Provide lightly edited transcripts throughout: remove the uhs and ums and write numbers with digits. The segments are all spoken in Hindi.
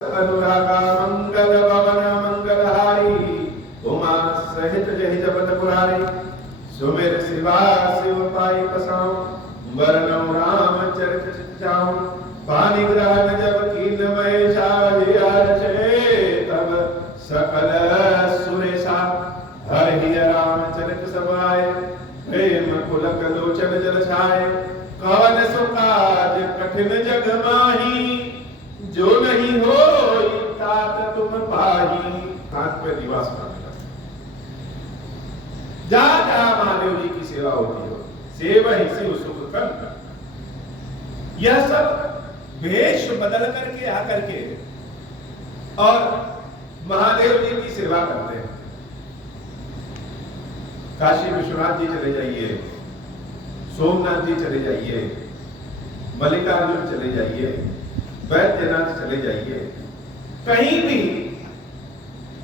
अनुरागा मंगल भवन मंगलहारी उमा सहित जहि जपत पुरारी सुमिर शिवा शिव पाई पसाऊं वरनौ राम चरित चिचाऊं पानी ग्रहण जब कीन महेशा तब सकल सुरेशा हर ही राम चरित समाये प्रेम पुलक लोचन जल छाए कवन सुकाज कठिन जग माही जो नहीं हो तात तुम पाही। हाथ पे निवास मांगेगा जा जा महादेव जी की सेवा होती हो सेवा ही शिव सुख कंठ। यह सब वेश बदल करके आकर के और महादेव जी की सेवा करते हैं। काशी विश्वनाथ जी चले जाइए, सोमनाथ जी चले जाइए, मल्लिकार्जुन चले जाइए, वैद्यनाथ चले जाइए, कहीं भी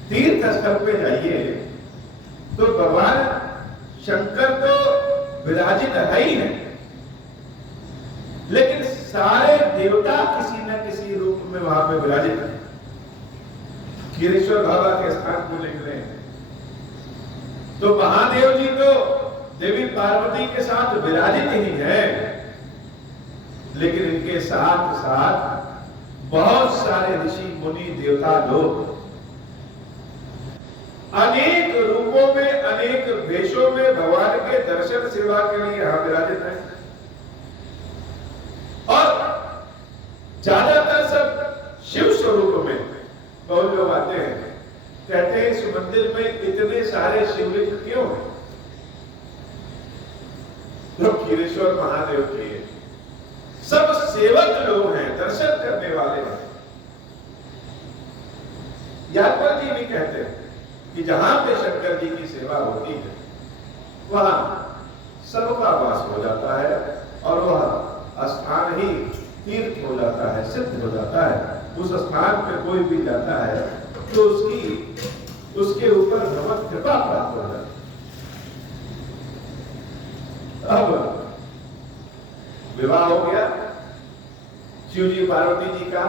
तीर्थ स्थल पे जाइए तो भगवान शंकर तो विराजित है ही है, लेकिन सारे देवता किसी न किसी रूप में वहां पे विराजित है। खीरेश्वर बाबा के स्थान को निकले तो महादेव जी तो देवी पार्वती के साथ विराजित ही है, लेकिन इनके साथ साथ बहुत सारे ऋषि मुनि देवता लोग अनेक रूपों में अनेक वेशों में भगवान के दर्शन सेवा के लिए यहां विराजित हैं। और ज्यादातर सब शिव स्वरूप में बहुत लोग आते हैं, कहते हैं इस मंदिर में इतने सारे शिवलिंग क्यों हैं? जो खीरेश्वर महादेव के सब सेवक लोग हैं, दर्शन करने वाले हैं। यादव जी भी कहते हैं कि जहां पे शंकर जी की सेवा होती है वहां सबका वास हो जाता है और वह स्थान ही तीर्थ हो जाता है, सिद्ध हो जाता है। उस स्थान पे कोई भी जाता है तो उसके ऊपर भगवत कृपा प्राप्त हो जाती है। अब विवाह हो गया शिव जी पार्वती जी का,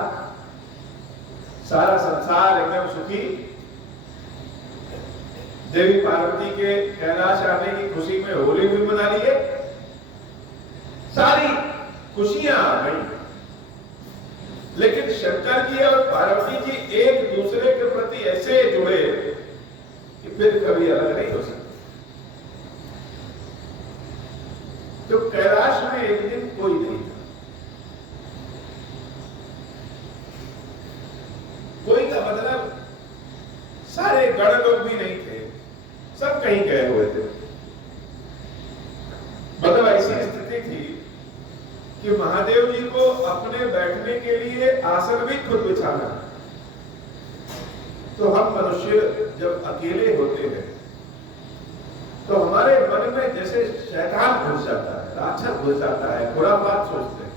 सारा संसार एकदम सुखी। देवी पार्वती के कैलाश आने की खुशी में होली भी मना लिए, सारी खुशियां आ गई। लेकिन शंकर जी और पार्वती जी एक दूसरे के प्रति ऐसे जुड़े कि फिर कभी अलग नहीं हो सकते। तो कैलाश में एक दिन कोई नहीं था, कोई का मतलब सारे गण लोग भी नहीं थे, सब कहीं गए हुए थे। मतलब ऐसी स्थिति थी कि महादेव जी को अपने बैठने के लिए आसन भी खुद बिछाना। तो हम मनुष्य जब अकेले होते हैं तो हमारे मन में जैसे शैतान घुस जाता है, राक्षस घुस जाता है, बुरा बात सोचते हैं।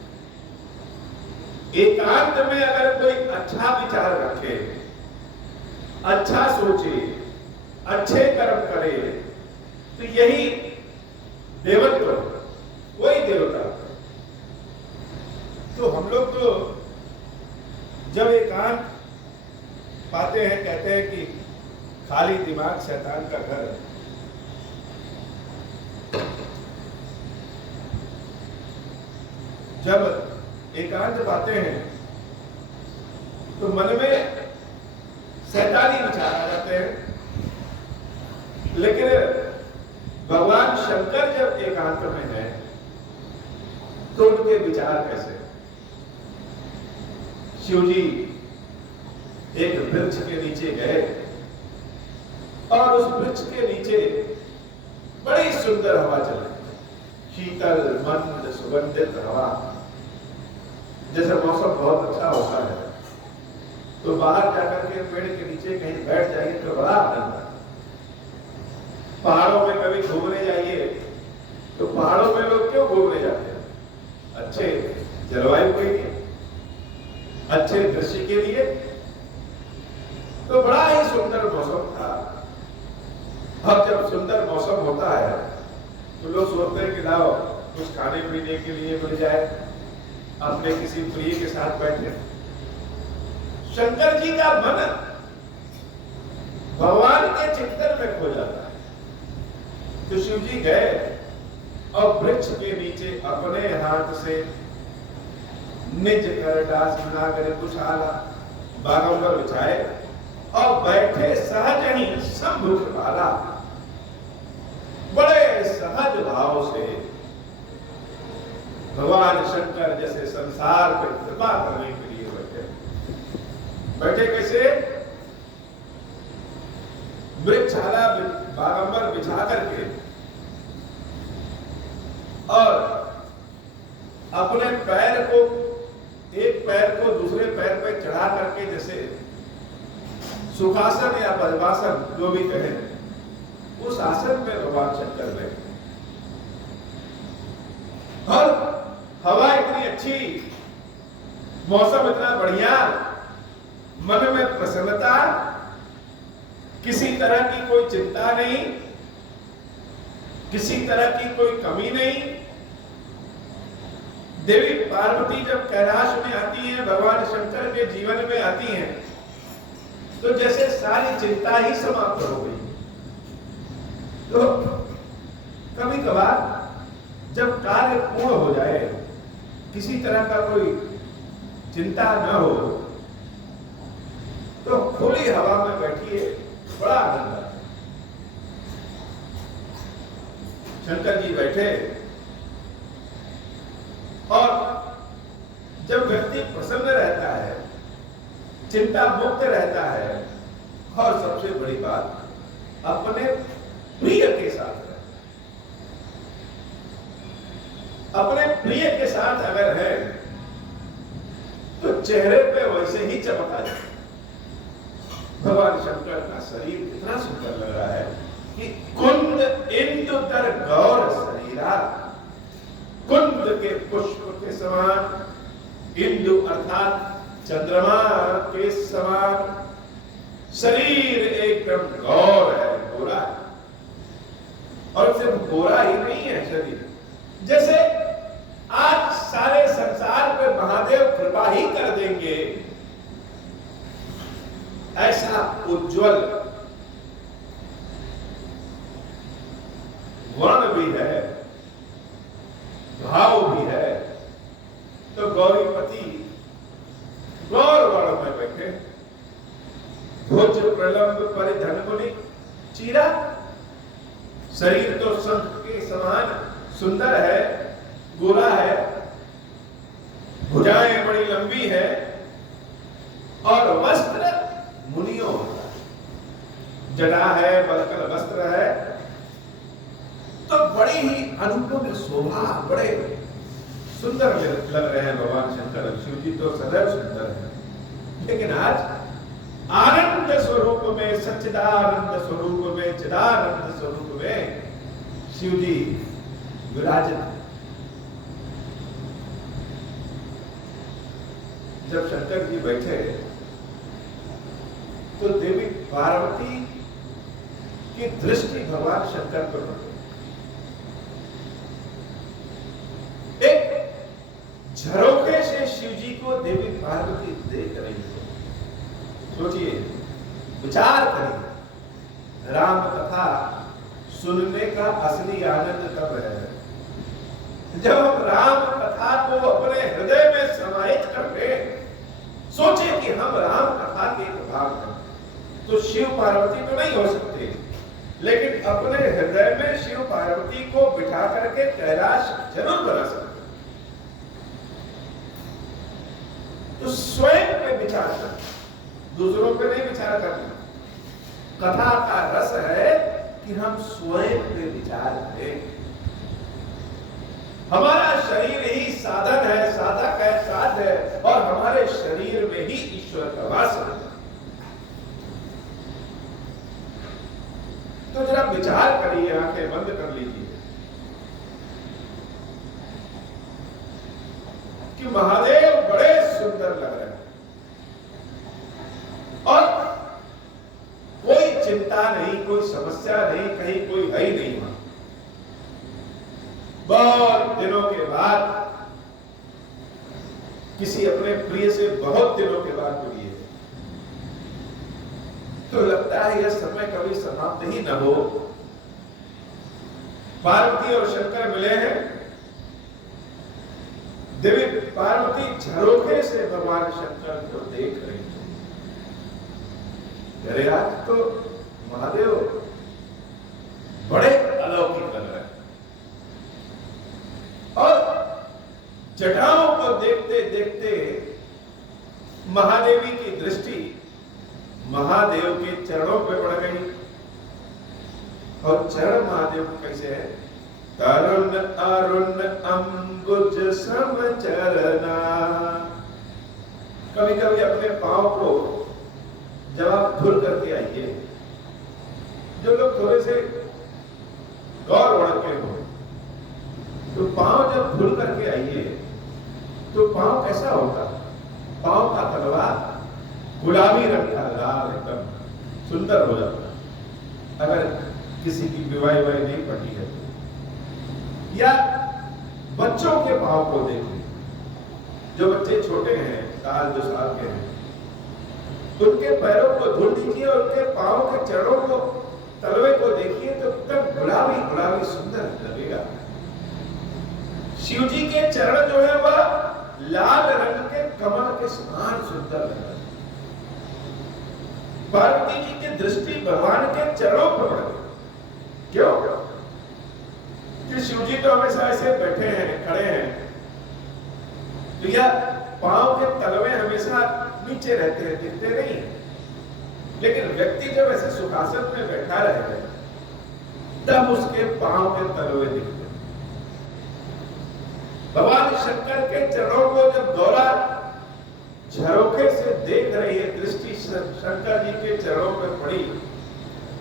एकांत में अगर कोई अच्छा विचार रखे, अच्छा सोचे, अच्छे कर्म करे तो यही देवत्व, वही देवता। तो हम लोग तो जब एकांत पाते हैं कहते हैं कि खाली दिमाग शैतान का घर है। जब एकांत पाते हैं तो मन में शैतानी विचार आ जाते हैं। लेकिन भगवान शंकर जब एकांत में है तो उनके विचार कैसे? शिव जी एक वृक्ष के नीचे गए और उस वृक्ष के नीचे बड़ी सुंदर हवा चल रही, शीतल मंद सुगंधित हवा। जैसे मौसम बहुत अच्छा होता है तो बाहर जाकर के पेड़ के नीचे कहीं बैठ जाइए तो बड़ा आनंद आता है। पहाड़ों में कभी घूमने जाइए तो पहाड़ों में लोग क्यों घूमने जाते हैं? अच्छे जलवायु के लिए, अच्छे दृश्य के लिए। तो बड़ा ही सुंदर मौसम था। अब जब सुंदर मौसम होता है तो लोग सोचते हैं कि लाओ कुछ खाने पीने के लिए मिल जाए, अपने किसी प्रिय के साथ बैठे। शंकर जी का मन भगवान के चिंतन में खो जाता है। तो शिव जी गए और वृक्ष के नीचे अपने हाथ से निज कर दास बना कर कुशाला बागंबर बिछाए और बैठे सहज ही शंभु कृपाला। बड़े सहज भाव से भगवान शंकर जैसे संसार पे कृपा करने के लिए बैठे कैसे? वृक्षाला बागंबर बिछा करके और अपने पैर को, एक पैर को दूसरे पैर पे चढ़ा करके, जैसे सुखासन या पद्मासन जो भी कहें, उस आसन में भगवान शंकर बैठे और हवा इतनी अच्छी, मौसम इतना बढ़िया, मन में प्रसन्नता, किसी तरह की कोई चिंता नहीं, किसी तरह की कोई कमी नहीं। देवी पार्वती जब कैलाश में आती हैं, भगवान शंकर के जीवन में आती हैं, तो जैसे सारी चिंता ही समाप्त हो गई। तो कभी कभार जब कार्य पूर्ण हो जाए, किसी तरह का कोई चिंता न हो, तो खुली हवा में बैठिए, बड़ा आनंद आता है। शंकर जी बैठे और जब व्यक्ति प्रसन्न रहता है, चिंता मुक्त रहता है, और सबसे बड़ी बात अपने प्रिय के साथ रहता है, अपने प्रिय के साथ अगर है तो चेहरे पे वैसे ही चमक आ जाए। भगवान शंकर का शरीर इतना सुंदर लग रहा है कि कुंद इंदु कर गौर शरीरा, कुंद के पुष्प के समान, इंदु अर्थात चंद्रमा के समान शरीर एकदम गौर है, गोरा है। और सिर्फ गोरा ही नहीं है शरीर, जैसे आज सारे संसार पे महादेव कृपा ही कर देंगे, ऐसा उज्जवल वर्ण भी है, भाव भी है। तो गौरीपति गौर वर्ण में बैठे, भुज प्रलंब परिधन मुनि चीरा, शरीर तो शंख के समान सुंदर है, गोरा है, भुजाएं बड़ी लंबी है, और वस्त्र मुनियों, जटा है, बलकल वस्त्र है, तो बड़ी ही अनुपम शोभा, बड़े सुंदर लग रहे हैं भगवान शंकर। शिव जी तो सदैव सुंदर है, लेकिन आज आनंद स्वरूप में, सच्चिदानंद स्वरूप में, चिदानंद स्वरूप में शिव जी विराजित। जब शंकर जी बैठे तो देवी पार्वती की दृष्टि भगवान शंकर पर पड़ी। एक झरोखे से शिव जी को देवी पार्वती देख रही है। सोचिए, विचार करिए, राम कथा सुनने का असली आनंद तब है जब हम राम कथा को अपने हृदय में समाहित कर ले। सोचिए कि हम राम कथा के भाग हैं, तो शिव पार्वती तो नहीं हो सकते, लेकिन अपने हृदय में शिव पार्वती को बिठा करके कैलाश जरूर बना सकते। तो स्वयं पे विचार करना, दूसरों पे नहीं विचार करना। कथा का रस है कि हम स्वयं पे विचार करें। हमारा शरीर ही साधन है, साधक है, साध है, और हमारे शरीर में ही ईश्वर का वास है। तो जरा विचार करिए, आंखें बंद कर लीजिए कि महादेव बड़े सुंदर लग रहे हैं और कोई चिंता नहीं, कोई समस्या नहीं, कहीं कोई है ही नहीं। वहां बहुत दिनों के बाद किसी अपने प्रिय से बहुत दिनों के बाद मिली है, तो लगता है यह समय कभी समाप्त ही न हो। पार्वती और शंकर मिले हैं। देवी पार्वती झरोखे से भगवान शंकर को देख रही थी। अरे आज तो महादेव बड़े अलौकिक लग रहे हैं। और जटाओं को देखते देखते महादेवी की दृष्टि महादेव के चरणों पे पड़ गई। और चरण महादेव कैसे है? तरुण अरुण अंबुज सम चरना। कभी कभी अपने पांव को जब आप धुल करके आइए, जो लोग थोड़े से गौर बढ़ के हो, तो पांव जब धुल करके आइए तो पांव कैसा होगा? पांव का तलवा गुलाबी रंग का, लाल एकदम सुंदर हो जाता। अगर किसी की विवाह नहीं पड़ी है तो। या बच्चों के पांव को देखिए, जो बच्चे छोटे हैं, साल 2 साल के हैं, उनके पैरों को धुल दीजिए और उनके पांव के चरणों को, तलवे को देखिए तो एकदम गुलाबी गुलाबी सुंदर लगेगा। शिव जी के चरण जो है वह लाल रंग के कमल के समान सुंदर लग रहा है। पार्वती जी की दृष्टि भगवान के चरणों पर पड़ गई। क्यों? कि शिव जी तो हमेशा ऐसे बैठे हैं, खड़े हैं, तो यह पांव के तलवे हमेशा नीचे रहते हैं, दिखते नहीं। लेकिन व्यक्ति जब ऐसे सुखासन में बैठा रहे तब उसके पांव के तलवे दिखते। भगवान शंकर के चरणों को जब गौरा झरोखे से देख रही है, दृष्टि शंकर जी के चरणों पर पड़ी,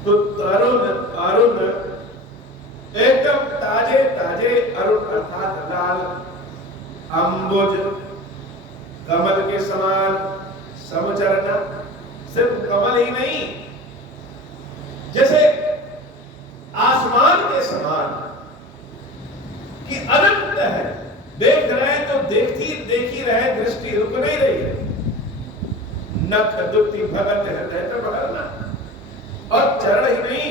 तो तरुण अरुण एकदम ताजे ताजे अरुण अर्थात लाल अंबुज कमल के समान समचरण। सिर्फ कमल ही नहीं, जैसे आसमान के समान कि अनंत है। देख रहे हैं तो देखी रहे, दृष्टि रुक नहीं रही है। नख दुखती भगत हृदय तो बदलना। और चरण ही नहीं,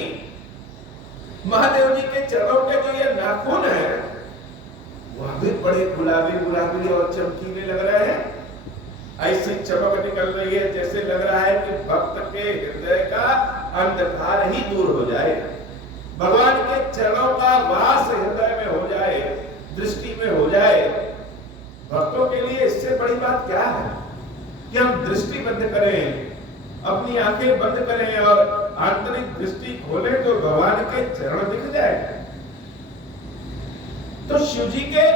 महादेव जी के चरणों के जो ये नाखून है वह भी बड़े गुलाबी गुलाबी और चमकीले लग रहे हैं। ऐसी चमक निकल रही है जैसे लग रहा है कि भक्त के हृदय का अंधकार ही दूर हो जाए, भगवान के चरणों का वास हृदय में हो जाए, दृष्टि में हो जाए। भक्तों के लिए इससे बड़ी बात क्या है कि हम दृष्टि बंद करें, अपनी आंखें बंद करें और आंतरिक दृष्टि खोलें तो भगवान के चरण दिख जाए। तो शिव जी के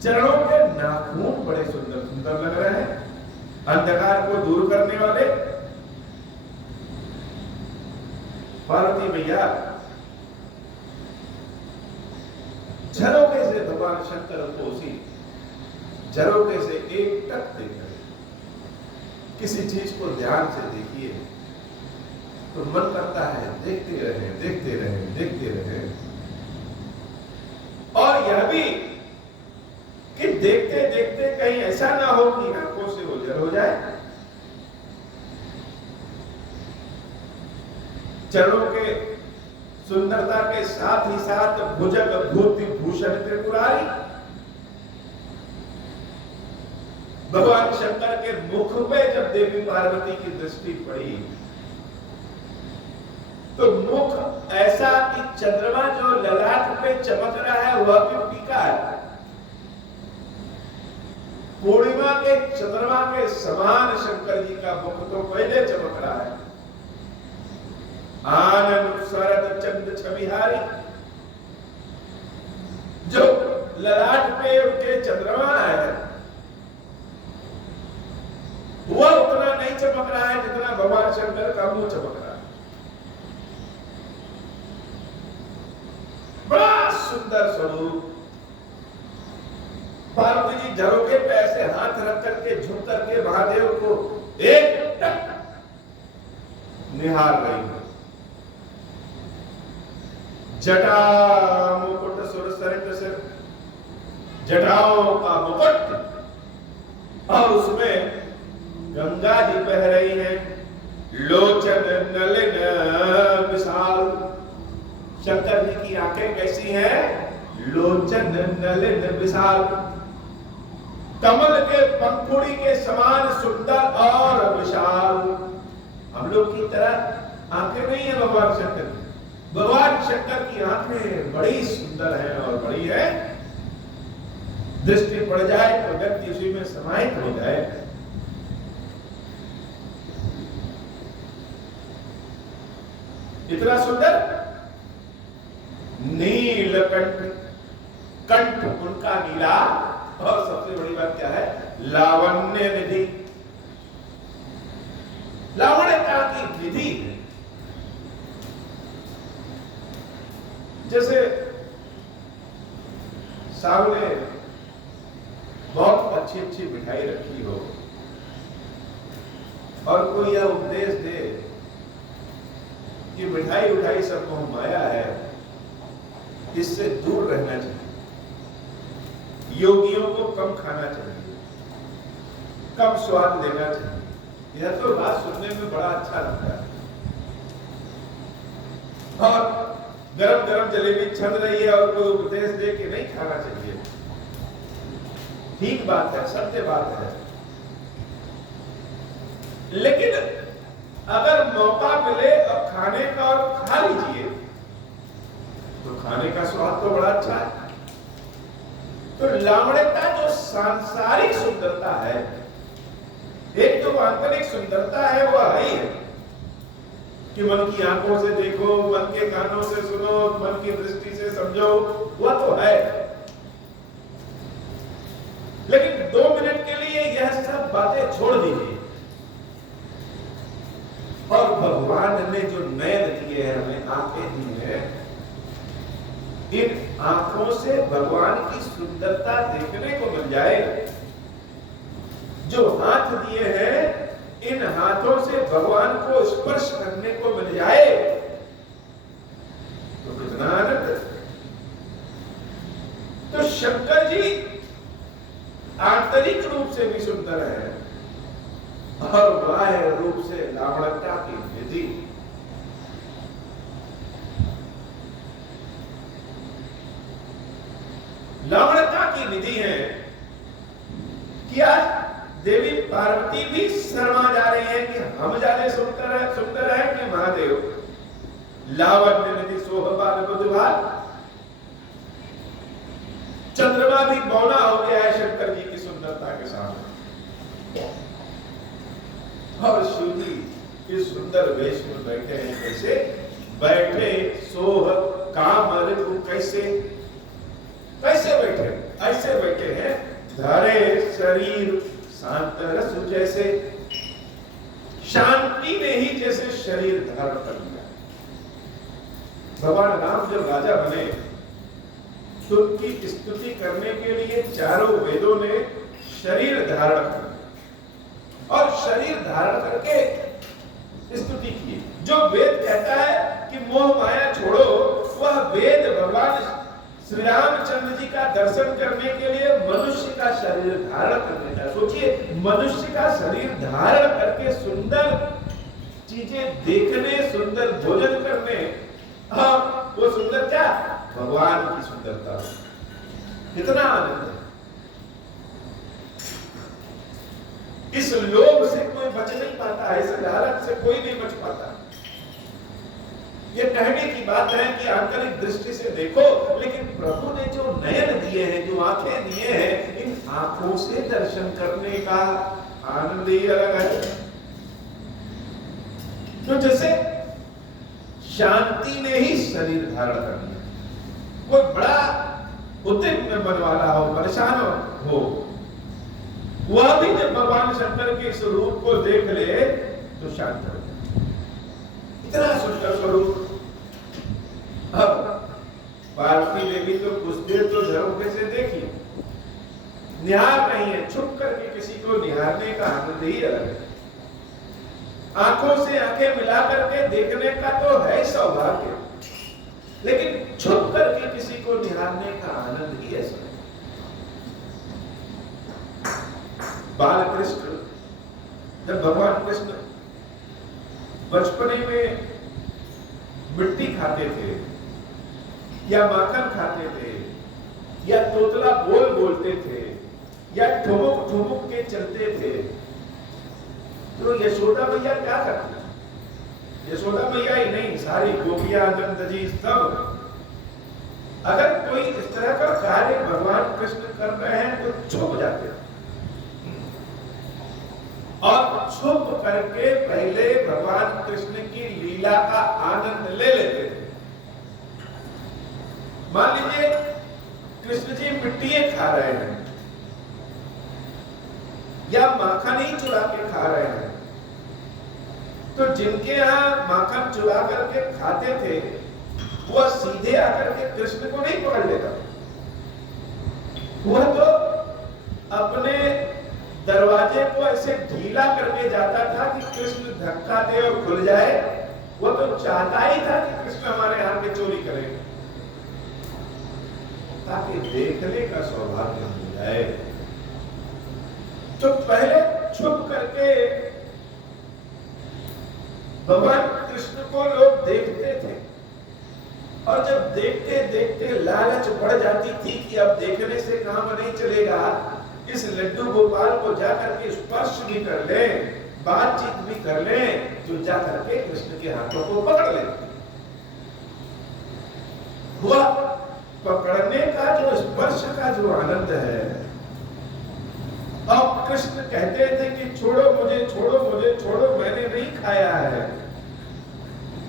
चरणों के नाखून बड़े सुंदर सुंदर लग रहे हैं, अंधकार को दूर करने वाले। पार्वती मैया झरोखे से भगवान शंकर को उसी झरोखे से एक टक देख रहे। किसी चीज को ध्यान से देखिए तो मन करता है देखते रहे देखते रहे देखते रहे। और यह भी कि देखते देखते कहीं ऐसा ना हो कि आंखों से ओझल हो जाए। चरणों के सुंदरता के साथ ही साथ भुजग भूति भूषण त्रिपुरारी, भगवान शंकर के मुख पे जब देवी पार्वती की दृष्टि पड़ी तो मुख ऐसा कि चंद्रमा जो ललाट पे चमक रहा है वह भी फीका है। पूर्णिमा के चंद्रमा के समान शंकर जी का मुख तो पहले चमक रहा है। आनंद शरद चंद छविहारी, जो ललाट पे उनके चंद्रमा है वह उतना नहीं चमक रहा है जितना भगवान शंकर का मुंह चमक रहा है। बड़ा सुंदर स्वरूप। पार्वती जी झरोखे पे ऐसे हाथ रख करके झुक करके महादेव को एक टक निहार रही है। जटा मुकुट सुर सरित सिर, जटाओं का मुकुट और उसमें गंगा जी बह रही है। लोचन कैसी है? लोचन नलिन विशाल, कमल के पंखुड़ी के समान सुंदर और विशाल। हम लोग की तरह आंखें नहीं है भगवान शंकर की। भगवान शंकर की आंखें बड़ी सुंदर हैं और बड़ी है, दृष्टि पड़ जाए तो व्यक्ति उसी में समाहित हो जाए। इतना सुंदर नीलकंठ, कंठ उनका नीला, और सबसे बड़ी बात क्या है? लावण्य निधि, लावण्यता की निधि। जैसे सामने बहुत अच्छी अच्छी मिठाई रखी हो और कोई यह उपदेश दे कि मिठाई उठाई सब मोह माया है, इससे दूर रहना चाहिए, योगियों को कम खाना चाहिए, कम स्वाद लेना चाहिए। यह तो बात सुनने में बड़ा अच्छा लगता है। और गरम गरम जलेबी छन रही है और कोई उपदेश दे कि नहीं खाना चाहिए, ठीक बात है, सत्य बात है। लेकिन अगर मौका मिले और खाने का और खा लीजिए तो खाने का स्वाद तो बड़ा अच्छा है। तो लावण्यता जो सांसारिक सुंदरता है, एक तो आंतरिक सुंदरता है, वह है कि मन की आंखों से देखो, मन के कानों से सुनो, मन की दृष्टि से समझो, वह तो है। लेकिन 2 मिनट के लिए यह सब बातें छोड़ दीजिए और भगवान ने जो नयन दिए हैं, हमें आंखें दी है, इन आंखों से भगवान की सुंदरता देखने को मिल जाए। जो हाथ दिए हैं, इन हाथों से भगवान को स्पर्श करने को मिल जाए तो कितना आनंद। तो शंकर जी आंतरिक रूप से भी सुंदर है और बाह्य रूप से लावण्यता की निधि। लावण्यता की निधि है कि आज देवी पार्वती भी शर्मा जा रही है कि हम ज्यादा सुंदर है कि महादेव। लावण्य निधि सोहबान बुधवार, चंद्रमा भी बौना हो गया है शंकर जी की सुंदरता के सामने। और शिव जी इस सुंदर वेश में बैठे हैं, कैसे बैठे सोह काम ऋतु, कैसे कैसे बैठे? ऐसे बैठे हैं, धरे शरीर शांत रस जैसे, शांति ने ही जैसे शरीर धारण कर लिया। भगवान राम जब राजा बने तो उनकी स्तुति करने के लिए चारों वेदों ने शरीर धारण किया और शरीर धारण करके स्तुति की। जो वेद कहता है कि मोह माया छोड़ो, वह वेद भगवान श्री रामचंद्र जी का दर्शन करने के लिए मनुष्य का शरीर धारण करने का। सोचिए, मनुष्य का शरीर धारण करके सुंदर चीजें देखने, सुंदर भोजन करने, वो सुंदर क्या? भगवान की सुंदरता। कितना आनंद है। इस लोभ से कोई बच नहीं पाता है, इस लालच से कोई नहीं बच पाता। ये कहने की बात है कि आंतरिक दृष्टि से देखो, लेकिन प्रभु ने जो नयन दिए हैं, जो आंखें दिए हैं, इन आंखों से दर्शन करने का आनंद ही अलग है। तो जैसे शांति ने ही शरीर धारण कर लिया। कोई बड़ा उद्विग्न मन वाला हो, परेशान हो, वह भी जब भगवान शंकर के स्वरूप को देख ले तो शांत हो जाए। इतना सुंदर स्वरूप। अब पार्वती देवी तो कुछ देर तो झरोखे से देखी, निहार नहीं है, छुप करके किसी को निहारने का आनंद ही अलग है। आंखों से आंखें मिला करके देखने का तो है सौभाग्य, लेकिन छुप करके किसी को निहारने का आनंद ही ऐसा है। बाल कृष्ण, जब भगवान कृष्ण बचपने में मिट्टी खाते थे या माखन खाते थे, या तोतला बोल बोलते थे, या ठुमुक ठुमुक के चलते थे, तो यशोदा मैया क्या करती? यशोदा मैया ही नहीं, सारी गोपियां, नंद जी सब, अगर कोई इस तरह का कार्य भगवान कृष्ण कर रहे हैं तो छुप जाते हैं, और छुप करके पहले भगवान कृष्ण की लीला का आनंद ले लेते थे। मान लीजिए कृष्ण जी मिट्टी खा रहे हैं या माखन ही चुरा के खा रहे हैं, तो जिनके यहाँ माखन चुरा करके खाते थे वह सीधे आकर के कृष्ण को नहीं पकड़ लेता, वह तो अपने दरवाजे को ऐसे ढीला करके जाता था कि कृष्ण धक्का दे और खुल जाए। वो तो चाहता ही था कि कृष्ण हमारे यहाँ के चोरी करे, ताकि देखने का सौभाग्य हो जाए। तो पहले छुप करके भगवान कृष्ण को लोग देखते थे, और जब देखते देखते लालच बढ़ जाती थी कि अब देखने से काम नहीं चलेगा, इस लड्डू गोपाल को जाकर के स्पर्श भी कर ले, बातचीत भी कर ले, तो जाकर के कृष्ण के हाथों को पकड़ ले। हुआ पकड़ने का जो स्पर्श का जो आनंद है। अब कृष्ण कहते थे कि छोड़ो मुझे, छोड़ो मुझे, छोड़ो, मैंने नहीं खाया है,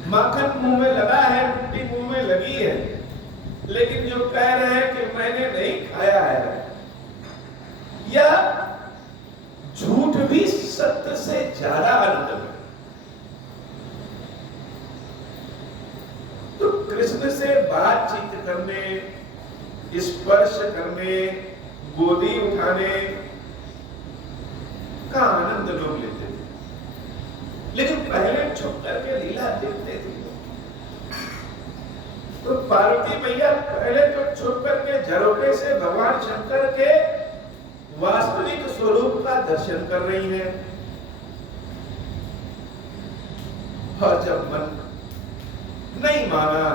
माखन मुंह में लगा है, मिट्टी मुंह में लगी है, लेकिन जो कह रहे हैं कि मैंने नहीं खाया है, या झूठ भी सत्य से ज्यादा आनंद है। तो कृष्ण से बातचीत करने, स्पर्श करने, गोदी उठाने का आनंद लोग लेते थे, लेकिन पहले छुप करके लीला देखते थे। तो पार्वती मैया पहले तो छुप करके झरोखे से भगवान शंकर के वास्तविक स्वरूप का दर्शन कर रही है, और जब मन नहीं माना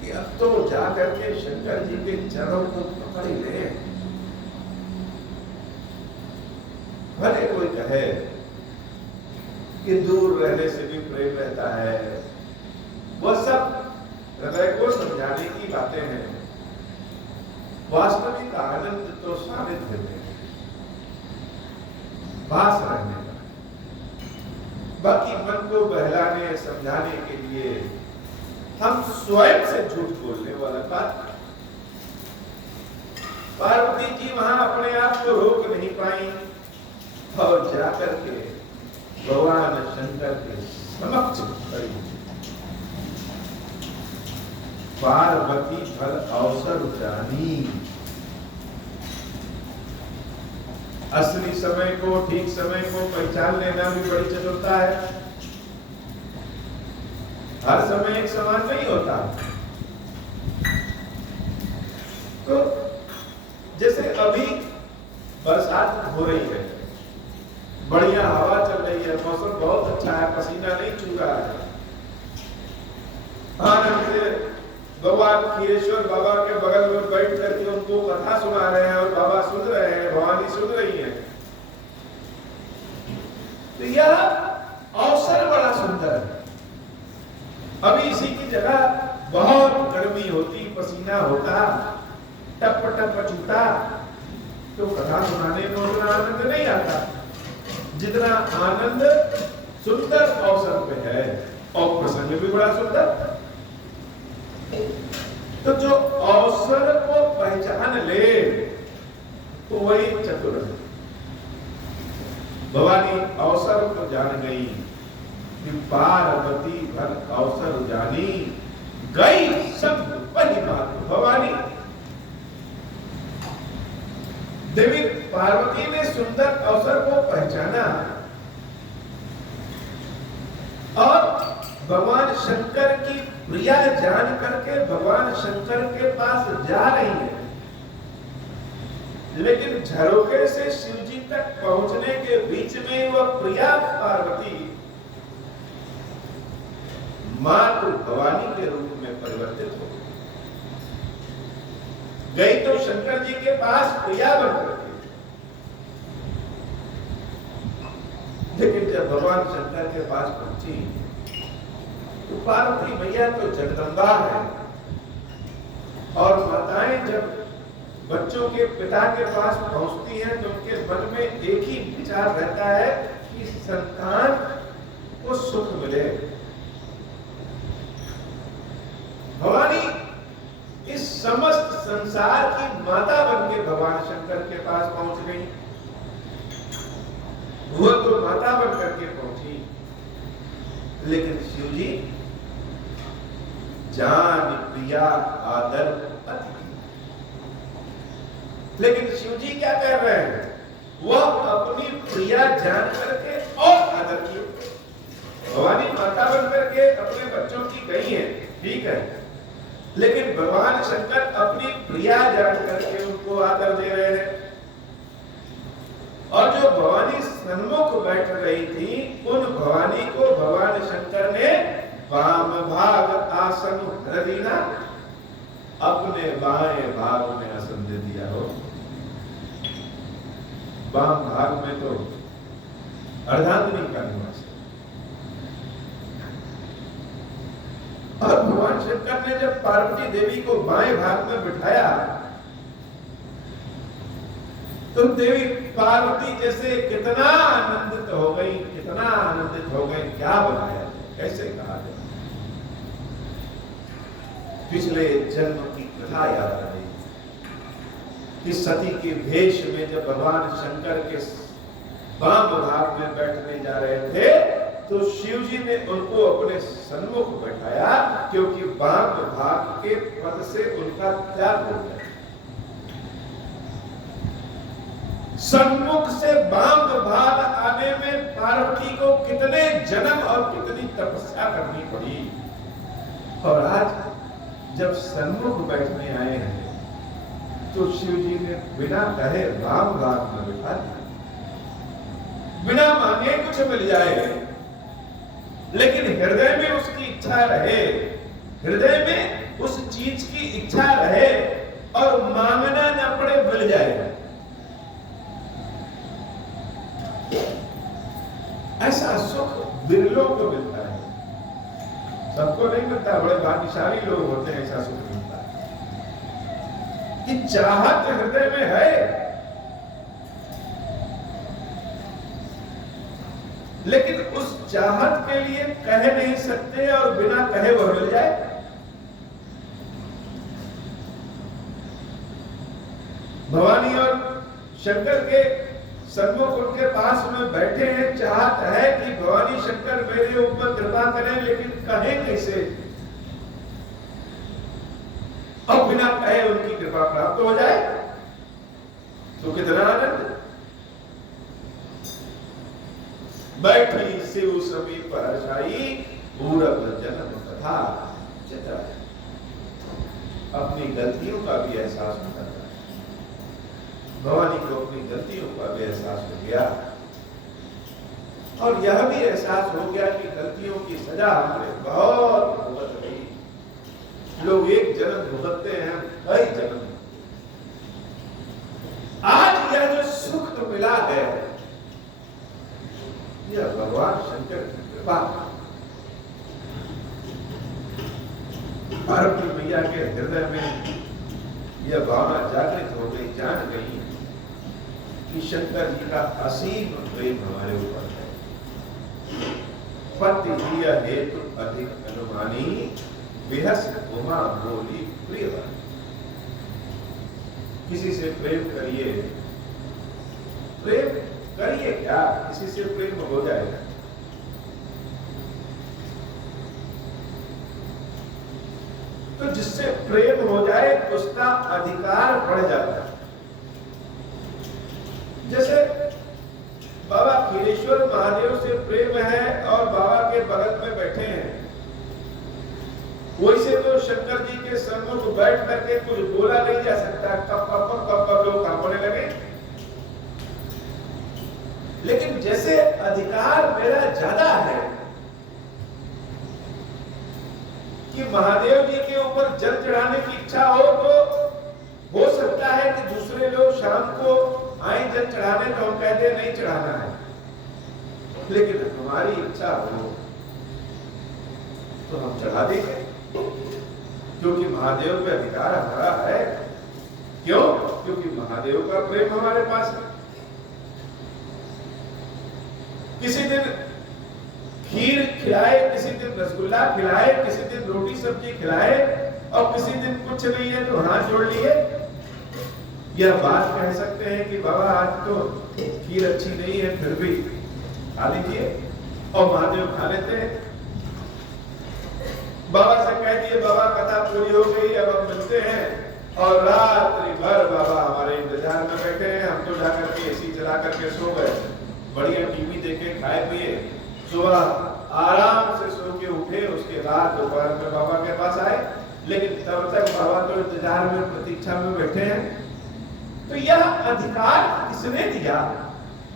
कि अब तो जाकर के शंकर जी के चरणों को पकड़ ले, भले कोई कहे कि दूर रहने से भी प्रेम रहता है, वह सब हृदय को समझाने की बातें हैं। वास्तविक आनंद तो सानिध्य में, पास रहने का। बाकी मन को बहलाने समझाने के लिए हम स्वयं से झूठ बोलने वाला बात। पार्वती जी वहां अपने आप को रोक नहीं पाई, और जाकर के भगवान शंकर के समक्ष खड़ी। पार्वती फल अवसर जानी, असली समय को, ठीक समय को पहचान लेना भी बड़ी चतुरता है। हर समय एक समान नहीं होता। तो जैसे अभी बरसात हो रही है, बढ़िया हवा चल रही है, मौसम बहुत अच्छा है, पसीना नहीं चूह रहा है, आनंद से भगवान खीरेश्वर बाबा के बगल में बैठ करके उनको कथा सुना रहे हैं, और बाबा सुन रहे हैं, भवानी सुन रही है। तो यह अवसर बड़ा सुंदर है। अभी इसी की जगह बहुत गर्मी होती, पसीना होता, टप टप छूटा, तो कथा सुनाने में उतना आनंद नहीं आता जितना आनंद सुंदर अवसर पे है, और प्रसंग भी बड़ा सुंदर। तो जो अवसर को पहचान ले तो वही चतुर है। भवानी अवसर को जान गई कि पार्वती भर अवसर जानी, गई सब पहली बात। भवानी देवी पार्वती ने सुंदर अवसर को पहचाना, और भगवान शंकर की प्रिया जान करके भगवान शंकर के पास जा रही है। लेकिन झरोखे से शिव जी तक पहुंचने के बीच में वह प्रिया पार्वती मातृ भवानी के रूप में परिवर्तित हो गई। गई तो शंकर जी के पास प्रिया बनकर के, लेकिन जब भगवान शंकर के पास पहुंची तो पार्वती मैया तो जगदम्बा है, और माताएं जब बच्चों के पिता के पास पहुंचती हैं तो उनके मन में एक ही विचार रहता है कि संतान को सुख मिले। भवानी इस समस्त संसार की माता बनके भगवान शंकर के पास पहुंच गई। वो तो माता बनकर के पहुंची, लेकिन शिव जी जान प्रिया आदर अति। लेकिन शिव जी क्या कर रहे हैं, वह अपनी प्रिया जान करके और आदर किए। भवानी माता बनकर के अपने बच्चों की गई है, ठीक है, लेकिन भगवान शंकर अपनी प्रिया जान करके उनको आदर दे रहे हैं। और जो भवानी सन्मुख बैठ रही थी, उन भवानी को भगवान शंकर ने वाम भाग आसन हृदयना, अपने बाएं भाग में आसन दे दिया हो। वाम भाग में तो अर्धांगिनी का निवास, और भगवान शंकर ने जब पार्वती देवी को बाएं भाग में बिठाया तो देवी पार्वती जैसे कितना आनंदित हो गई, कितना आनंदित हो गई, क्या बनाया, कैसे कहा जाए। पिछले जन्म की कथा याद आ रही कि सती के भेष में जब भगवान शंकर के वाम भाग में बैठने जा रहे थे तो शिव जी ने उनको अपने सन्मुख बैठाया, क्योंकि वाम भाग के पद से उनका त्याग हो गया। सन्मुख से वाम भाग आने में पार्वती को कितने जन्म और कितनी तपस्या करनी पड़ी, और आज जब सन्मुख बैठने आए हैं तो शिव जी ने बिना कहे वाम भाग में बिठा दिया। बिना मांगे कुछ मिल जाए, लेकिन हृदय में उसकी इच्छा रहे, हृदय में उस चीज की इच्छा रहे और मांगना न पड़े, मिल जाए। ऐसा सुख बिरलों को मिलता है, सबको नहीं मिलता, बड़े भाग्यशाली लोग होते हैं ऐसा सुख मिलता है कि चाहत हृदय में है, लेकिन उस चाहत के लिए कह नहीं सकते और बिना कहे वह मिल जाए। भवानी और शंकर के सन्मुख उनके पास में बैठे हैं, चाहत है कि भवानी शंकर मेरे ऊपर कृपा करें, लेकिन कहें कैसे, अब बिना कहे उनकी कृपा प्राप्त हो जाए तो कितना आनंद। बैठी शिव समीप हर्षाई, पूरब जन्म कथा चित्र। अपनी गलतियों का भी एहसास होता है, भवानी को अपनी गलतियों का भी एहसास हो गया, और यह भी एहसास हो गया कि गलतियों की सजा हमने बहुत भुगत रही। लोग एक जन्म भुगतते हैं, कई जन्म। आज यह जो सुख तो मिला है, यह भगवान शंकर की कृपा। पार्वती मैया के हृदय में यह भावना जागृत हो गई, जान गई कि शंकर जी का असीम प्रेम हमारे ऊपर है। पति दिया हेतु अधिक अनुमानी, विहस उमा बोली प्रियवान। किसी से प्रेम करिए, प्रेम करिए क्या, किसी से प्रेम हो जाएगा। तो जिससे प्रेम हो जाए उसका अधिकार बढ़ जाता है। जैसे बाबा खीरेश्वर महादेव से प्रेम है और बाबा के बगल में बैठे हैं, वैसे तो शंकर जी के सन्मुख बैठ करके कुछ बोला नहीं जा सकता, कब लोग कांपने लगे। लेकिन जैसे अधिकार मेरा ज्यादा है कि महादेव जी के ऊपर जल चढ़ाने की इच्छा हो तो हो सकता है कि दूसरे लोग शाम को आए जल चढ़ाने तो हम कहते नहीं चढ़ाना है, लेकिन हमारी इच्छा हो तो हम चढ़ा देंगे, क्योंकि महादेव पे अधिकार हमारा है। क्यों? क्योंकि महादेव का प्रेम हमारे पास है। किसी दिन खीर खिलाए, किसी दिन रसगुल्ला खिलाए, किसी दिन रोटी सब्जी खिलाए, और किसी दिन कुछ नहीं है तो हाथ जोड़ लिए। यह बात कह सकते हैं कि बाबा आज तो खीर अच्छी नहीं है, फिर भी खा लीजिए, और महादेव खा लेते हैं। बाबा से कह दिए बाबा कथा पूरी हो गई, अब हम मिलते हैं, और रात्रि भर बाबा हमारे इंतजार में बैठे हैं। हम तो जाकर के एसी चला करके सो गए, बढ़िया टीवी देखे, खाए पिए, सुबह आराम से सो के उठे, उसके बाद दोपहर में बाबा के पास आए, लेकिन तब तक बाबा तो इंतजार में, प्रतीक्षा में बैठे हैं। तो यह अधिकार किसने दिया?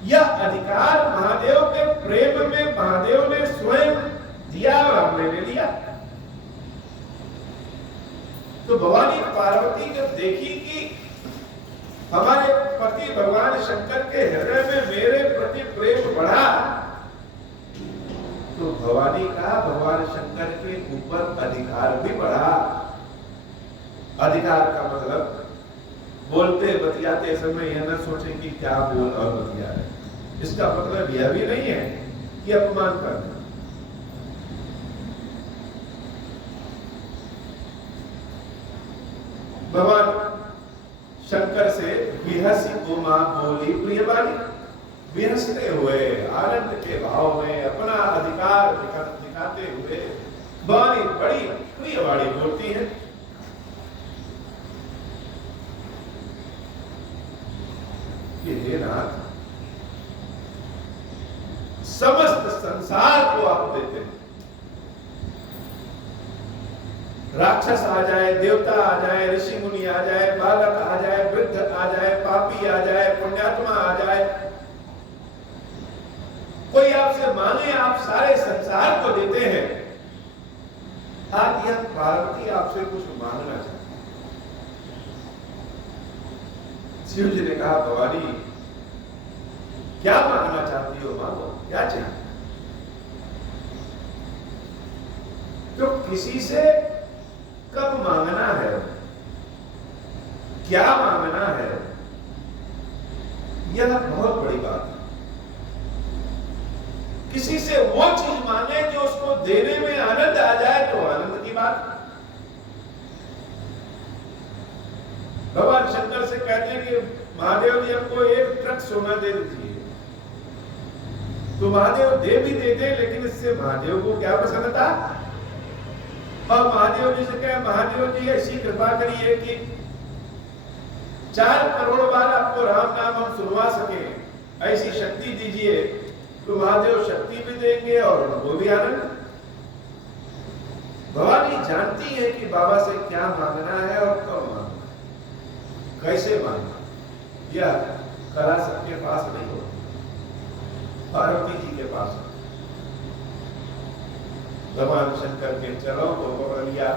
यह अधिकार महादेव के प्रेम में महादेव ने स्वयं दिया और हमने ले लिया। तो भवानी पार्वती जब देखी कि हमारे पति भगवान शंकर के हृदय में मेरे प्रति प्रेम बढ़ा, तो भवानी का भगवान शंकर के ऊपर अधिकार भी बढ़ा। अधिकार का मतलब बोलते बतियाते समय यह न सोचे कि क्या बोल और बतिया रहे। इसका मतलब यह भी नहीं है कि अपमान करना। भगवान शंकर से विहसी उमा बोली प्रिय वाली, विहसते हुए आनंद के भाव में अपना अधिकार दिखाते हुए भवानी बड़ी प्रिय वाली बोलती है कि हे नाथ, समस्त संसार को आप देते हैं। राक्षस आ जाए, देवता आ जाए, ऋषि मुनि आ जाए, बालक आ जाए, वृद्ध आ जाए, पापी आ जाए, पुण्यात्मा आ जाए, कोई आपसे मांगे, आप सारे संसार को देते हैं। आज यह पार्वती आपसे कुछ मांगना चाहती है। शिव जी ने कहा भवानी क्या मांगना चाहती हो, मांगो, क्या चाहिए। तो किसी से कब मांगना है, क्या मांगना है, यह बहुत बड़ी बात है। किसी से वो चीज मांगे जो उसको देने में आनंद आ जाए तो आनंद की बात। भगवान शंकर से कहते हैं कि महादेव जी हमको 1 ट्रक सोना दे दीजिए, तो महादेव दे भी देते, लेकिन इससे महादेव को क्या पसंद था। और महादेव जी से कहे महादेव जी ऐसी कृपा करिए कि 4 करोड़ बार आपको राम नाम हम सुनवा सके, ऐसी शक्ति दीजिए। तो महादेव शक्ति भी देंगे और वो भी आनंद। भवानी जानती है कि बाबा से क्या मांगना है और कब मांगना है, कैसे मांगना। यह कला सबके पास नहीं होती, पार्वती जी के पास। भगवान शंकर के चरणों को पकड़ लिया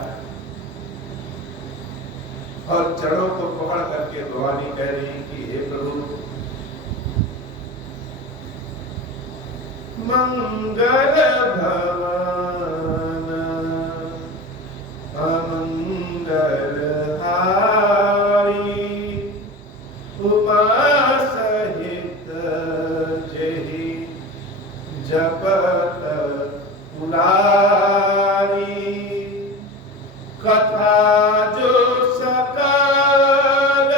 और चरणों को पकड़ करके भवानी कह रही कि हे प्रभु, मंगल भवन अमंगल हारी, उमा सहित जेहि जपत पुरारी, कथा जो सकल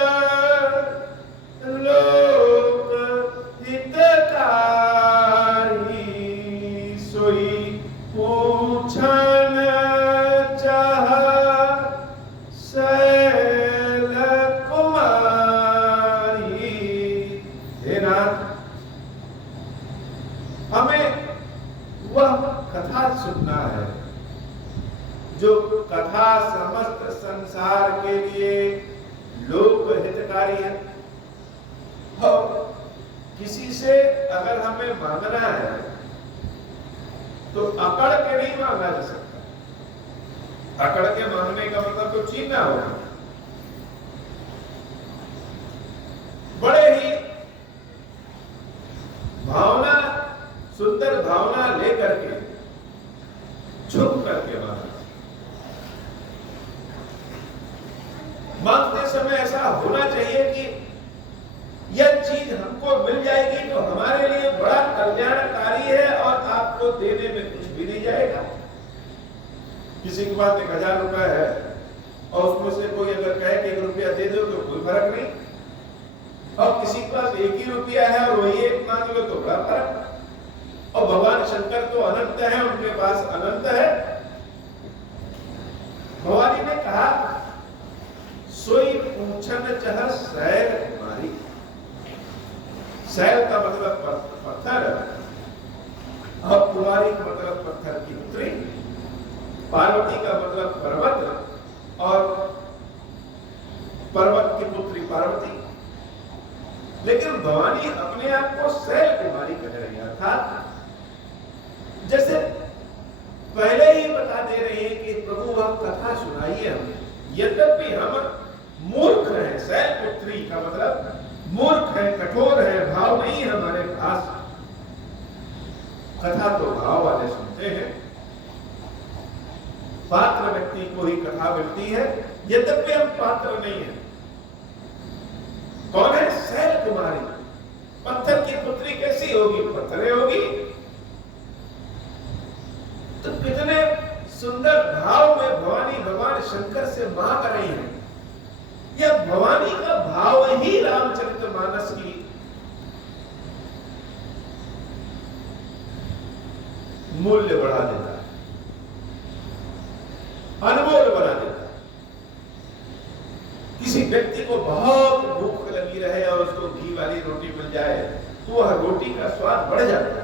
लोक हितकारी, सोई पूछन चाह शैल कुमारी। हे नाथ, हमें वह कथा सुनना है जो कथा समस्त संसार के लिए लोक हितकारी है। और किसी से अगर हमें मांगना है तो अकड़ के नहीं मांगा जा सकता। अकड़ के मांगने का मतलब तो छीनना होगा। बड़े ही भावना, सुंदर भावना लेकर के झुक करके मांगते समय ऐसा होना चाहिए कि यह चीज हमको मिल जाएगी तो हमारे लिए बड़ा कल्याणकारी है और आपको देने में कुछ भी नहीं जाएगा। किसी के पास 1000 रुपए है और उसमें से कोई अगर कहे कि 1 रुपया दे दो तो कोई फर्क नहीं, और किसी के पास 1 ही रुपया है और वही 1 मांग लो तो बड़ा फर्क। और भगवान शंकर तो अनंत है, उनके पास अनंत है। भवानी ने कहा सोई पूछन चह सैल कुमारी। सैल का मतलब पत्थर और कुमारी का मतलब पत्थर की पुत्री, पार्वती का मतलब पर्वत और पर्वत की पुत्री पार्वती। लेकिन भवानी अपने आप को सैल कुमारी कह रही है, अर्थात जैसे पहले ही बता दे रही है कि प्रभु आप कथा सुनाइए हमें, यद्यपि हम मूर्ख हैं। सैल पुत्री का मतलब मूर्ख है, कठोर है, भाव नहीं है हमारे पास। कथा तो भाव वाले सुनते हैं, पात्र व्यक्ति को ही कथा मिलती है, यद्यपि हम पात्र नहीं है। कौन है? सैल कुमारी। पत्थर की पुत्री कैसी होगी? पत्थरे होगी। तो कितने सुंदर भाव में भवानी भगवान शंकर से मांग रही है। यह भवानी का भाव ही रामचरितमानस की मूल्य बढ़ा देता है, अनमोल बना देता है। किसी व्यक्ति को बहुत भूख लगी रहे और उसको घी वाली रोटी मिल जाए तो वह रोटी का स्वाद बढ़ जाता है।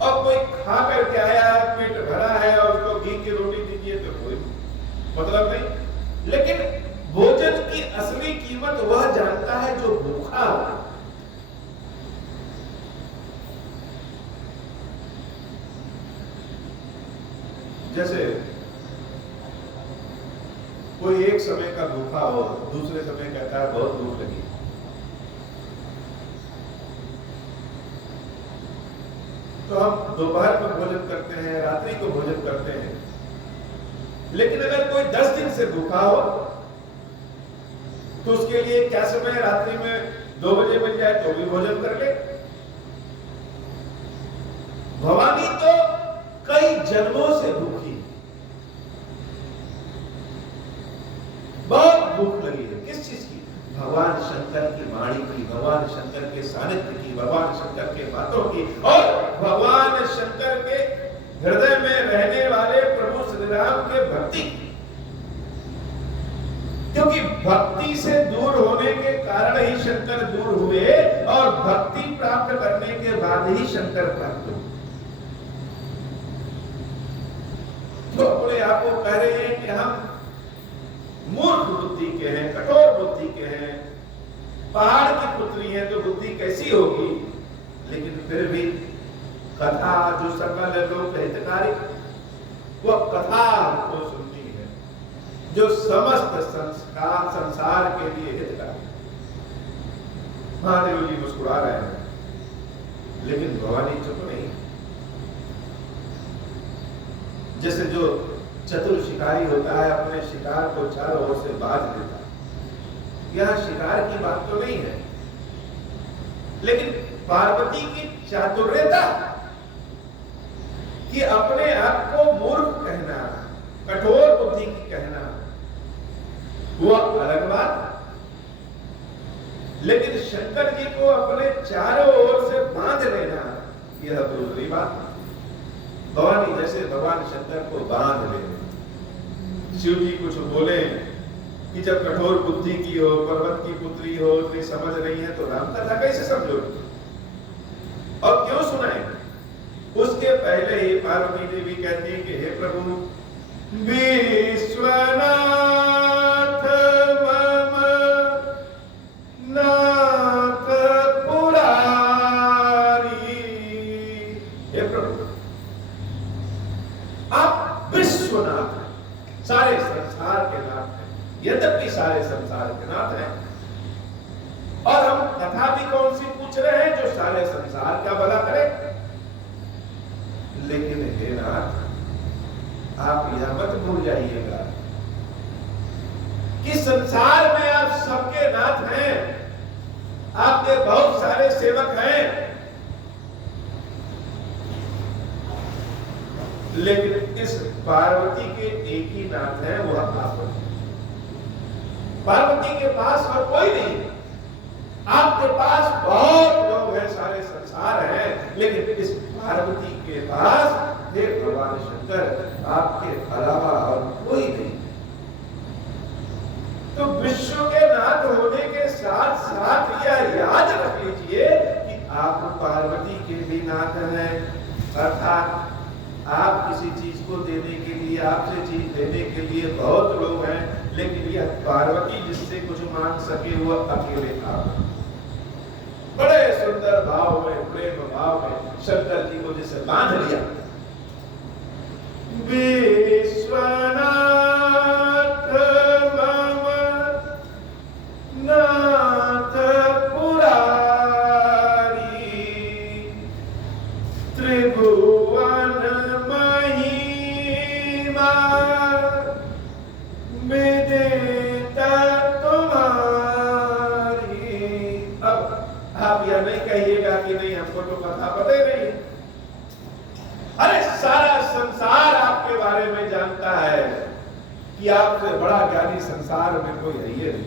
और कोई खा करके आया, पेट भरा है और उसको घी की रोटी दीजिए तो कोई मतलब नहीं। लेकिन भोजन की असली कीमत वह जानता है जो भूखा हो। जैसे कोई एक समय का भूखा हो, दूसरे समय कहता है बहुत भूख लगी, तो हम दोपहर में भोजन करते हैं, रात्रि को भोजन करते हैं। लेकिन अगर कोई 10 दिन से भूखा हो तो उसके लिए क्या समय रात्रि में 2 बजे मिल जाए तो भी भोजन कर ले। भवानी तो कई जन्मों से भूखी, बहुत भूख लगी है। किस चीज की? भगवान शंकर की वाणी की, भगवान शंकर के सानिध्य की, भगवान शंकर के बातों की और भगवान शंकर के हृदय में रहने वाले प्रभु श्री राम के भक्ति की। क्योंकि भक्ति से दूर होने के कारण ही शंकर दूर हुए और भक्ति प्राप्त करने के बाद ही शंकर प्राप्त हुए। तो अपने आप को कह रहे हैं कि हम मूर्ख बुद्धि के हैं, कठोर बुद्धि के हैं, पहाड़ की पुत्री है तो बुद्धि कैसी होगी। लेकिन फिर भी कथा जो सकल लोक हितकारी, वह कथा हमको सुननी है जो समस्त संसार के लिए हितकारी। महादेव जी मुस्कुरा रहे हैं लेकिन भवानी चुप नहीं। जैसे जो चतुर शिकारी होता है अपने शिकार को चारों ओर से बांध देता है, यह शिकार की बात तो नहीं है। लेकिन पार्वती की चातुर्यता कि अपने आप को मूर्ख कहना, कठोर बुद्धि की कहना, वह अलग बात। लेकिन शंकर जी को अपने चारों ओर से बांध लेना, यह दूसरी बात। भवानी जैसे भगवान शंकर को बांध ले। शिव जी कुछ बोले कि जब कठोर बुद्धि की हो, पर्वत की पुत्री हो, इतनी समझ नहीं है तो राम कथा कैसे समझोगे और क्यों सुनाए। उसके पहले ही पार्वती देवी कहती है कि हे प्रभु विश्वनाथ मम नाथ पुरारी। हे प्रभु आप विश्वनाथ हैं, सारे संसार के नाथ हैं। यद्यपि सारे संसार के नाथ हैं और हम कथा भी कौन सी पूछ रहे हैं जो सारे संसार का भला करे। लेकिन हे नाथ, आप यह मत भूल जाइएगा कि संसार में आप सबके नाथ हैं, आपके बहुत सारे सेवक हैं, लेकिन इस पार्वती के एक ही नाथ है, वह आप। पार्वती के पास और कोई नहीं, आपके पास बहुत लोग हैं, सारे संसार है, लेकिन इस पार्वती के पास हे भगवान शंकर आपके अलावा और कोई नहीं। तो विश्व के नाथ होने के साथ साथ यह याद रख लीजिए कि आप पार्वती के भी नाथ हैं। अर्थात आप किसी चीज को देने के लिए, आपसे चीज लेने के लिए बहुत लोग हैं, लेकिन यह पार्वती जिससे कुछ मांग सके वह अकेले आप। बड़े सुंदर भाव में, प्रेम भाव में शंकर जी को जिसे बांध लिया। विश्वनाथ मम नाथ पुरारी, त्रिभुवन महिमा विदिता तुम्हारी। अब आप यह नहीं कहिएगा कि नहीं हमको तो कथा पता ही नहीं। अरे सारा संसार आपके बारे में जानता है कि आपसे बड़ा ज्ञानी संसार में कोई है ही नहीं।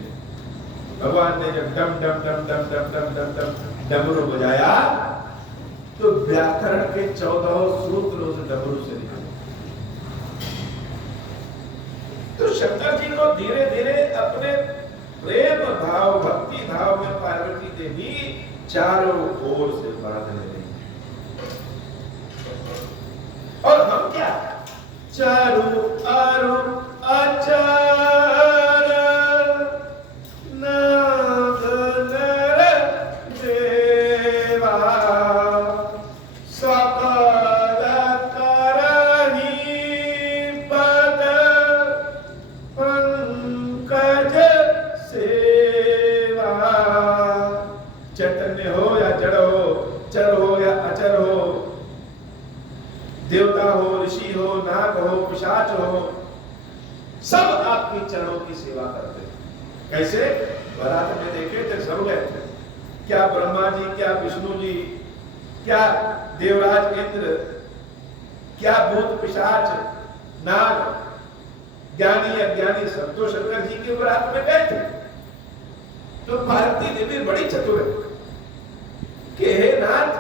भगवान ने जब डम डम डम डम डम डम डम डम डमरू बजाया तो व्याकरण के 14 सूत्र उस डमरू से निकले। तो शंकर जी को धीरे धीरे अपने प्रेम भाव, भक्ति भाव में पार्वती देवी चारों ओर से बांधने लगी। और हम क्या चारु अरु अचार नाग नर देवा, सकल करहि पद पंकज सेवा। चैतन्य हो या जड़ हो, चर हो या अचर हो, देवता हो, ऋषि हो, नाग हो, पिशाच हो, सब आपके चरणों की सेवा करते हैं। कैसे? बारात में देखे थे, सब गए थे। क्या ब्रह्मा जी, क्या विष्णु जी, क्या देवराज इंद्र, क्या भूत पिशाच, नाग, ज्ञानी अज्ञानी, सब तो शंकर जी के बारात में गए थे। तो पार्वती देवी बड़ी चतुर है कि हे नाथ,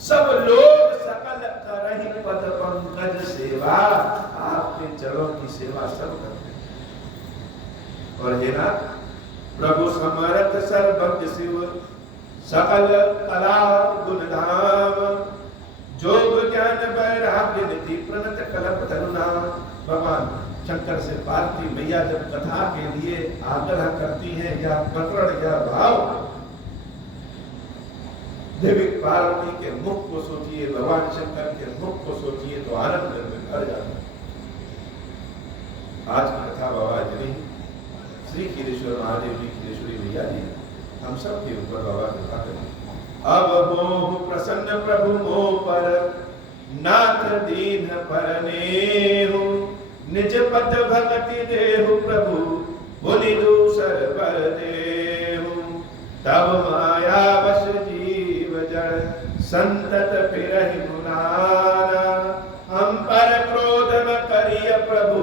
सब लोग सकल करहि पद पंकज सेवा, आपके चरणों की सेवा सब करते हैं। और हे नाथ, प्रभु समर्थ सर्वज्ञ शिव, सकल कला गुण धाम, जोग ज्ञान वैराग्य निधि प्रणत कलप तरुणाम। भगवान शंकर से पार्वती मैया जब कथा के लिए आग्रह करती हैं या प्रकरण या भाव, देवी पार्वती के मुख को सोचिए, भगवान शंकर के मुख को सोचिए तो आनंद में भर जाता है। आज की कथा बाबा जी, श्री खीरेश्वर महादेव जी, खीरेश्वरी मैया जी, हम सब के ऊपर बाबा कृपा करें। अब मोह प्रसन्न प्रभु मोह पर, नाथ दीन परनेहु, निज पद भक्ति देहु प्रभु, बोली दूसर पर देहु। तब माया वश संतत फिरहि मुनाना, हम पर क्रोध न करिय प्रभु,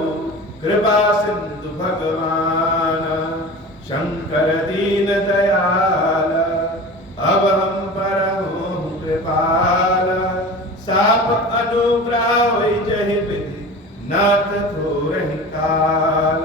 कृपा सिंधु भगवान। शंकर दीन दयाल, अब हम पर हो कृपाल, साप अनुग्रह जहि विधि, नाथ थोरहि काल।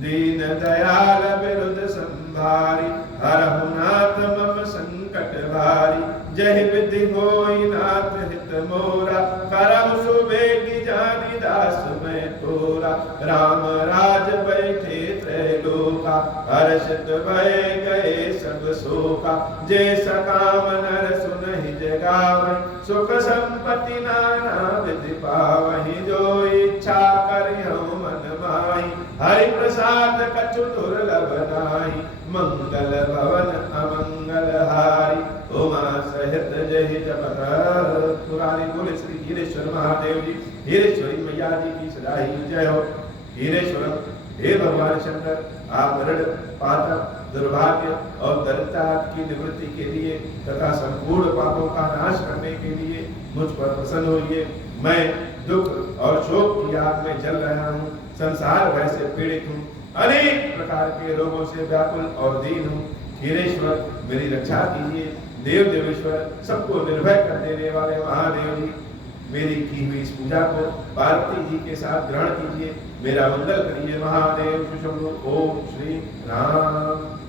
दीन दयाल विरुद्ध संभारी, हरहु नाथ मम संकट भारी। जय विधि होई नाथ हित मोरा, करहु सुबेगी जानी दास मैं तोरा। राम राज बैठे त्रैलोका, हर्षित भय गए सब शोका। जे सकाम नर सुनहि जगावै, सुख संपत्ति नाना विधि पावहि। जो इच्छा करिहु मन माहि, हरि प्रसाद कछु दुर्लभ नाहि। मंगल भवन अमंगल जहित पथ पुरारी। बोले श्री हीरेश्वर महादेव जी, हीरेश्वरी मैया जी की सदा ही जय हो। हीरेश्वर हे भगवान शंकर, आप ऋण पातक दुर्भाग्य और दरिद्रता की निवृत्ति के लिए तथा संपूर्ण पापों का नाश करने के लिए मुझ पर प्रसन्न होइए। मैं दुख और शोक की आग में जल रहा हूँ, संसार भय से पीड़ित हूँ, अनेक प्रकार के रोगों से व्याकुल और दीन हूँ। हीरेश्वर मेरी रक्षा कीजिए। देव देवेश्वर सबको निर्भय कर देने वाले महादेव जी, मेरी की हुई इस पूजा को पार्वती जी के साथ ग्रहण कीजिए। मेरा मंगल करिए महादेव। शुभ ओम श्री राम।